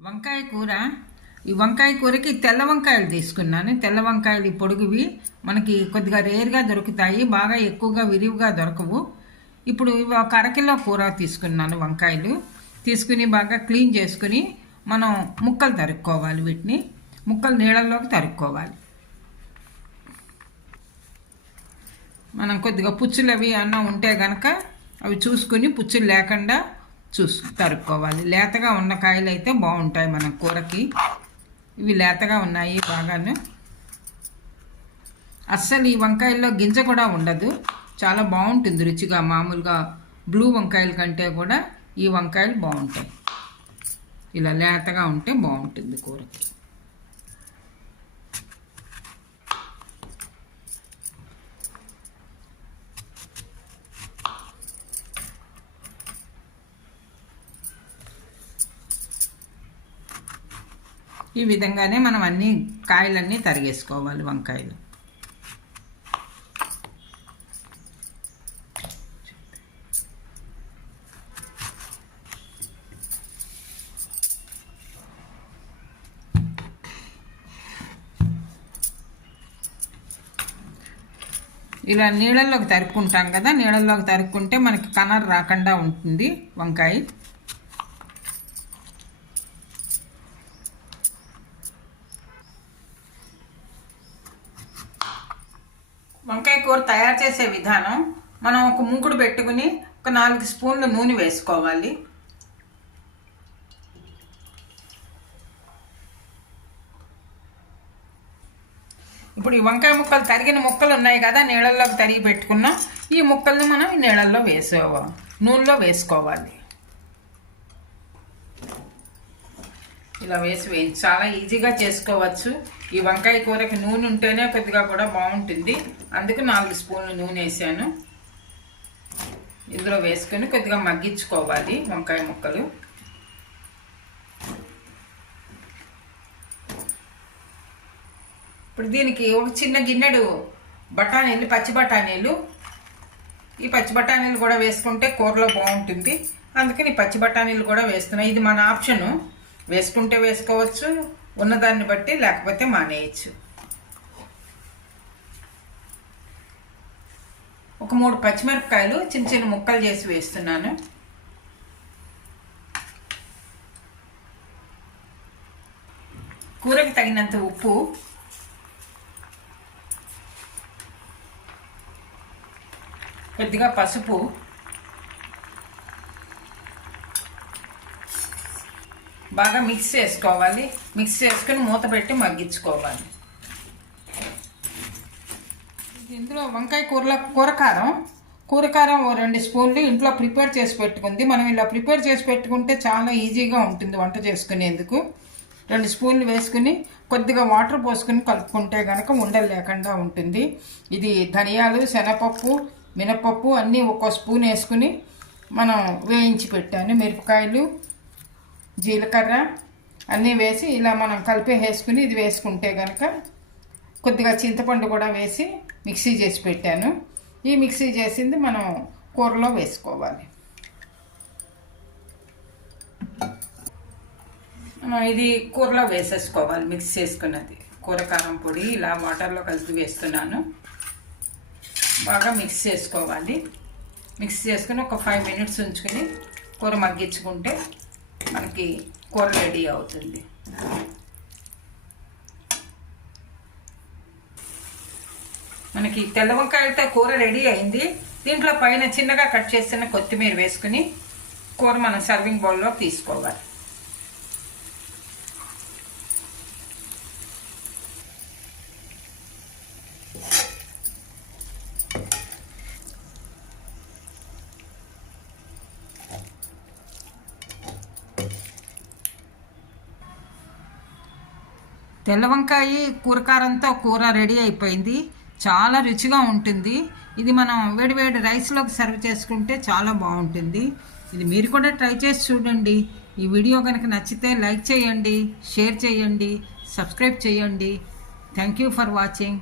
వంకాయ కూర. ఈ వంకాయ కూరకి తెల్ల వంకాయలు తీసుకున్నాను. తెల్ల వంకాయలు ఈ పొడుగువి మనకి కొద్దిగా రేర్గా దొరుకుతాయి. బాగా ఎక్కువగా విరివిగా దొరకవు. ఇప్పుడు ఒక అరకిలో కూర తీసుకున్నాను వంకాయలు. తీసుకుని బాగా క్లీన్ చేసుకుని మనం ముక్కలు తరుక్కోవాలి వీటిని. ముక్కలు నీళ్ళల్లోకి తరుక్కోవాలి. మనం కొద్దిగా పుచ్చులు అవి అన్న ఉంటే కనుక అవి చూసుకుని పుచ్చులు లేకుండా చూసు తరుక్కోవాలి లేతగా ఉన్న కాయలు అయితే బాగుంటాయి మన కూరకి. ఇవి లేతగా ఉన్నాయి బాగాను అస్సలు ఈ వంకాయల్లో గింజ కూడా ఉండదు. చాలా బాగుంటుంది రుచిగా మామూలుగా బ్లూ వంకాయల కంటే కూడా ఈ వంకాయలు బాగుంటాయి. ఇలా లేతగా ఉంటే బాగుంటుంది కూరకి. ఈ విధంగానే మనం అన్ని కాయలన్నీ తరిగేసుకోవాలి వంకాయలు. ఇలా నీళ్ళల్లోకి తరుక్కుంటాం కదా నీళ్ళల్లోకి తరుక్కుంటే మనకి కనర్ రాకుండా ఉంటుంది వంకాయ వంకాయ కూర తయారు చేసే విధానం మనం ఒక మూకుడు పెట్టుకుని ఒక నాలుగు స్పూన్లు నూనె వేసుకోవాలి. ఇప్పుడు ఈ వంకాయ ముక్కలు తరిగిన ముక్కలు ఉన్నాయి కదా నీళ్ళల్లోకి తరిగి పెట్టుకున్నాం. ఈ ముక్కల్ని మనం ఈ నీళ్ళల్లో వేసుకోవాలి నూనెలో వేసుకోవాలి. ఇలా వేసి వేయించి చాలా ఈజీగా చేసుకోవచ్చు. ఈ వంకాయ కూరకి నూనె ఉంటేనే కొద్దిగా కూడా బాగుంటుంది. అందుకు నాలుగు స్పూన్లు నూనె వేసాను. ఇందులో వేసుకొని కొద్దిగా మగ్గించుకోవాలి వంకాయ ముక్కలు. ఇప్పుడు దీనికి ఒక చిన్న గిన్నెడు బఠానీలు పచ్చి బఠానీలు. ఈ పచ్చి బఠానీలు కూడా వేసుకుంటే కూరలో బాగుంటుంది. అందుకని పచ్చి బఠానీలు కూడా వేస్తున్నాయి ఇది మన ఆప్షను. వేసుకుంటే వేసుకోవచ్చు. ఉన్నదాన్ని బట్టి లేకపోతే మానేయచ్చు. ఒక మూడు పచ్చిమిరపకాయలు చిన్న చిన్న ముక్కలు చేసి వేస్తున్నాను. కూరకి తగినంత ఉప్పు. కొద్దిగా పసుపు. బాగా మిక్స్ చేసుకోవాలి. మిక్స్ చేసుకుని మూత పెట్టి మగ్గించుకోవాలి. ఇందులో వంకాయ కూరలో కూరకారం కూరకారం ఓ రెండు స్పూన్లు ఇంట్లో ప్రిపేర్ చేసి పెట్టుకుంది. మనం ఇలా ప్రిపేర్ చేసి పెట్టుకుంటే చాలా ఈజీగా ఉంటుంది వంట చేసుకునేందుకు. రెండు స్పూన్లు వేసుకుని కొద్దిగా వాటర్ పోసుకుని కలుపుకుంటే కనుక ఉండలు లేకుండా ఉంటుంది. ఇది ధనియాలు శనగపప్పు మినపప్పు అన్నీ ఒక్కో స్పూన్ వేసుకుని మనం వేయించి పెట్టాను. మిరపకాయలు జీలకర్ర అన్నీ వేసి ఇలా మనం కలిపి వేసుకుని ఇది వేసుకుంటే కనుక కొద్దిగా చింతపండు కూడా వేసి మిక్సీ చేసి పెట్టాను. ఈ మిక్సీ చేసింది మనం కూరలో వేసుకోవాలి. మనం ఇది కూరలో వేసేసుకోవాలి మిక్స్ చేసుకున్నది. కూర కారం పొడి ఇలా వాటర్లో కలిపి వేస్తున్నాను. బాగా మిక్స్ చేసుకోవాలి. మిక్స్ చేసుకుని ఒక ఫైవ్ మినిట్స్ ఉంచుకొని కూర మగ్గించుకుంటే మనకి కూర రెడీ అవుతుంది. మనకి తెల్ల వంకాయలతో కూర రెడీ అయింది. దీంట్లో పైన చిన్నగా కట్ చేసిన కొత్తిమీర వేసుకుని కూర మనం సర్వింగ్ బౌల్లో తీసుకోవాలి. తెల్ల వంకాయ కూరకారంతో కూర రెడీ అయిపోయింది. చాలా రుచిగా ఉంటుంది. ఇది మనం వేడివేడి రైస్లోకి సర్వ్ చేసుకుంటే చాలా బాగుంటుంది. ఇది మీరు కూడా ట్రై చేసి చూడండి. ఈ వీడియో కనుక నచ్చితే లైక్ చేయండి షేర్ చేయండి సబ్స్క్రైబ్ చేయండి. Thank you for watching.